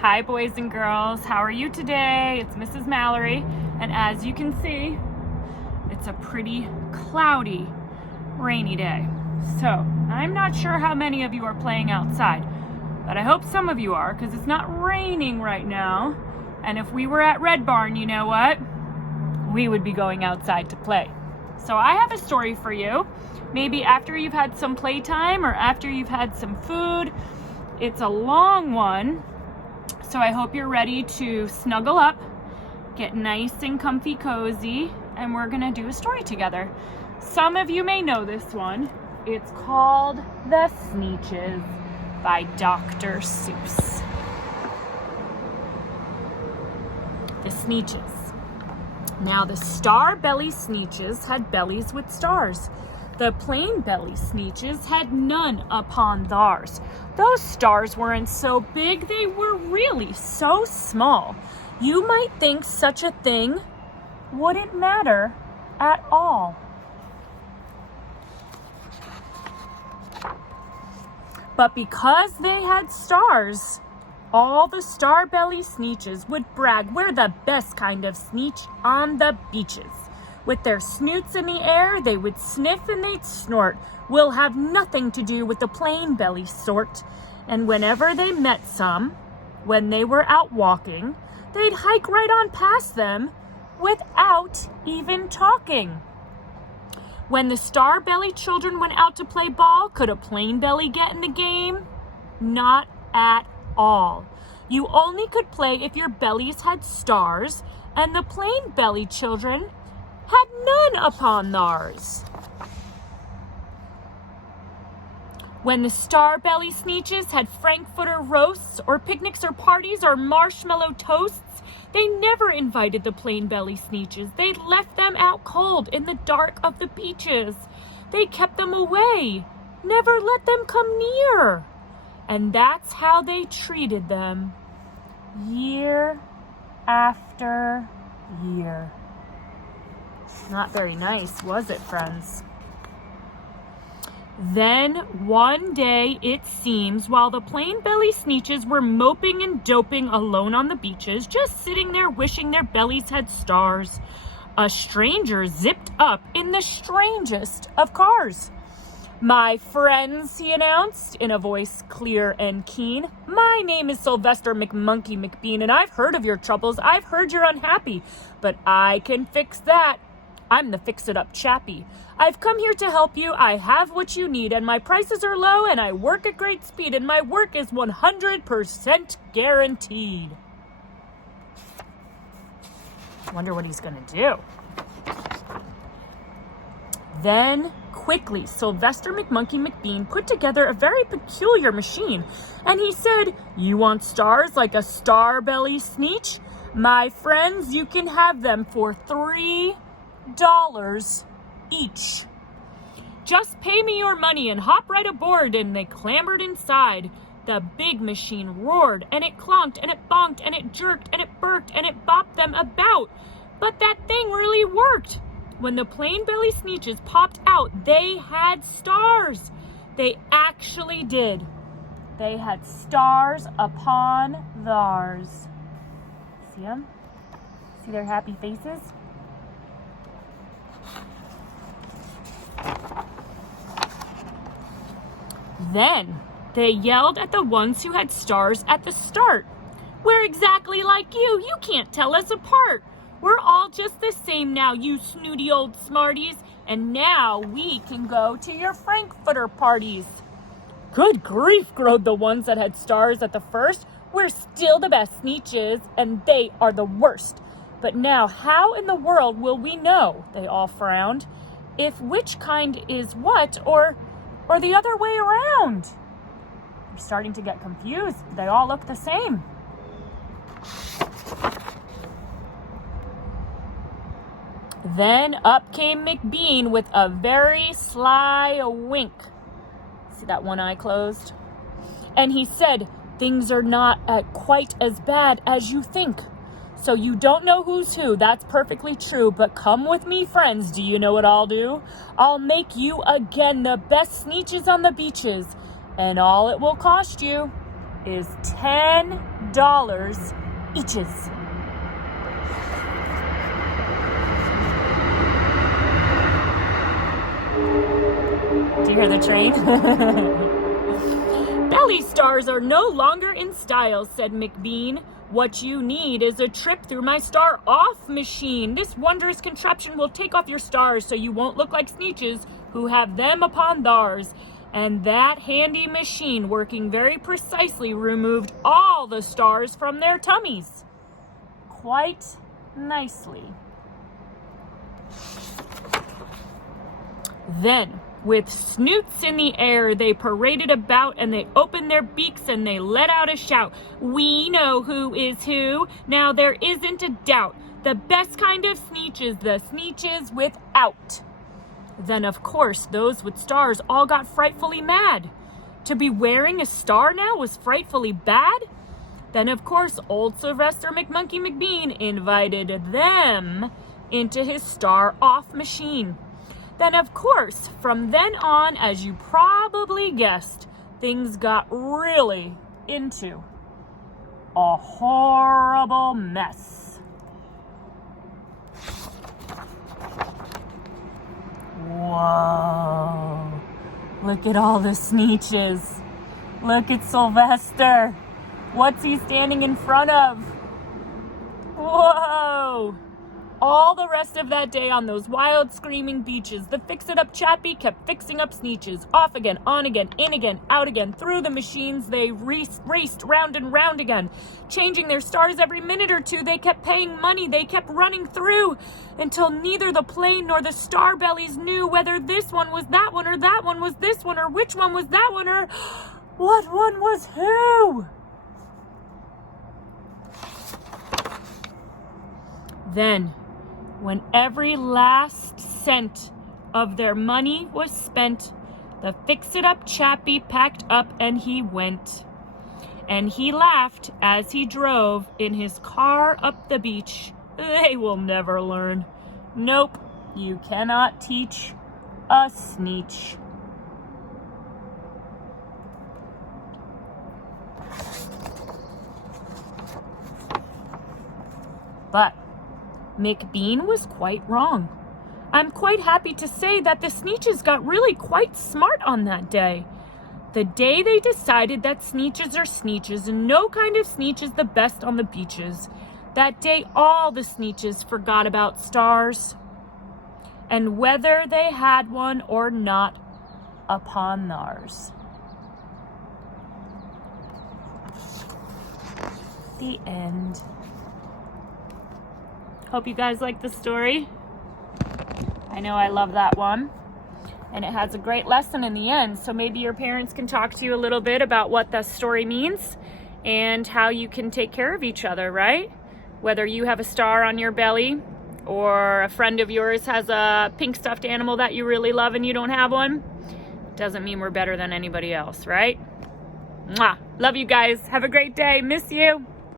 Hi boys and girls, how are you today? It's Mrs. Mallory, and as you can see, it's a pretty cloudy, rainy day. So, I'm not sure how many of you are playing outside, but I hope some of you are, because it's not raining right now. And if we were at Red Barn, you know what? We would be going outside to play. So I have a story for you. Maybe after you've had some playtime or after you've had some food. It's a long one. So I hope you're ready to snuggle up, get nice and comfy cozy, and we're gonna do a story together. Some of you may know this one. It's called The Sneetches by Dr. Seuss. The Sneetches. Now the star belly Sneetches had bellies with stars. The plain belly Sneetches had none upon theirs. Those stars weren't so big, they were really so small. You might think such a thing wouldn't matter at all. But because they had stars, all the star belly Sneetches would brag we're the best kind of Sneetch on the beaches. With their snoots in the air, they would sniff and they'd snort. We'll have nothing to do with the plain belly sort. And whenever they met some, when they were out walking, they'd hike right on past them without even talking. When the star belly children went out to play ball, could a plain belly get in the game? Not at all. You only could play if your bellies had stars, and the plain belly children had none upon theirs. When the star belly Sneetches had frankfurter roasts or picnics or parties or marshmallow toasts, they never invited the plain belly Sneetches. They left them out cold in the dark of the beaches. They kept them away, never let them come near. And that's how they treated them year after year. Not very nice, was it, friends? Then, one day, it seems, while the plain belly Sneetches were moping and doping alone on the beaches, just sitting there wishing their bellies had stars, a stranger zipped up in the strangest of cars. "My friends," he announced in a voice clear and keen, "my name is Sylvester McMonkey McBean, and I've heard of your troubles. I've heard you're unhappy, but I can fix that. I'm the fix-it-up chappie. I've come here to help you. I have what you need, and my prices are low, and I work at great speed, and my work is 100% guaranteed." Wonder what he's gonna do. Then, quickly, Sylvester McMonkey McBean put together a very peculiar machine, and he said, "You want stars like a star belly Sneetch? My friends, you can have them for $3 each. Just pay me your money and hop right aboard." And they clambered inside. The big machine roared, and it clonked, and it bonked, and it jerked, and it burked, and it bopped them about. But that thing really worked. When the plain belly Sneetches popped out, they had stars. They actually did. They had stars upon theirs. See them? See their happy faces? Then they yelled at the ones who had stars at the start. "We're exactly like you. You can't tell us apart. We're all just the same now, you snooty old smarties. And now we can go to your frankfurter parties." "Good grief," crowed the ones that had stars at the first. "We're still the best Sneetches, and they are the worst. But now how in the world will we know," they all frowned, "if which kind is what or the other way around?" They're starting to get confused. They all look the same. Then up came McBean with a very sly wink. See that one eye closed? And he said, "Things are not quite as bad as you think. So you don't know who's who, that's perfectly true. But come with me, friends, do you know what I'll do? I'll make you again the best Sneetches on the beaches. And all it will cost you is $10 eaches. Do you hear the train? Belly stars are no longer in style, said McBean. What you need is a trip through my star off machine. This wondrous contraption will take off your stars so you won't look like Sneetches who have them upon theirs. And that handy machine, working very precisely, removed all the stars from their tummies. Quite nicely. Then, with snoots in the air, they paraded about and they opened their beaks and they let out a shout. We know who is who. Now there isn't a doubt. The best kind of Sneetches, the Sneetches without. Then, of course, those with stars all got frightfully mad. To be wearing a star now was frightfully bad. Then, of course, old Sylvester McMonkey McBean invited them into his star off machine. Then, of course, from then on, as you probably guessed, things got really into a horrible mess. Whoa. Look at all the Sneetches. Look at Sylvester. What's he standing in front of? Whoa. All the rest of that day on those wild screaming beaches, the fix-it-up chappie kept fixing up Sneetches. Off again, on again, in again, out again. Through the machines they raced round and round again. Changing their stars every minute or two, they kept paying money, they kept running through, until neither the plane nor the star bellies knew whether this one was that one, or that one was this one, or which one was that one, or what one was who. Then, when every last cent of their money was spent, the fix-it-up chappie packed up and he went. And he laughed as he drove in his car up the beach. They will never learn. Nope, you cannot teach a Sneetch. But McBean was quite wrong. I'm quite happy to say that the Sneetches got really quite smart on that day. The day they decided that Sneetches are Sneetches and no kind of Sneetch is the best on the beaches. That day all the Sneetches forgot about stars and whether they had one or not upon theirs. The end. Hope you guys like the story. I know I love that one. And it has a great lesson in the end. So maybe your parents can talk to you a little bit about what the story means and how you can take care of each other, right? Whether you have a star on your belly or a friend of yours has a pink stuffed animal that you really love and you don't have one, doesn't mean we're better than anybody else, right? Mwah. Love you guys. Have a great day. Miss you.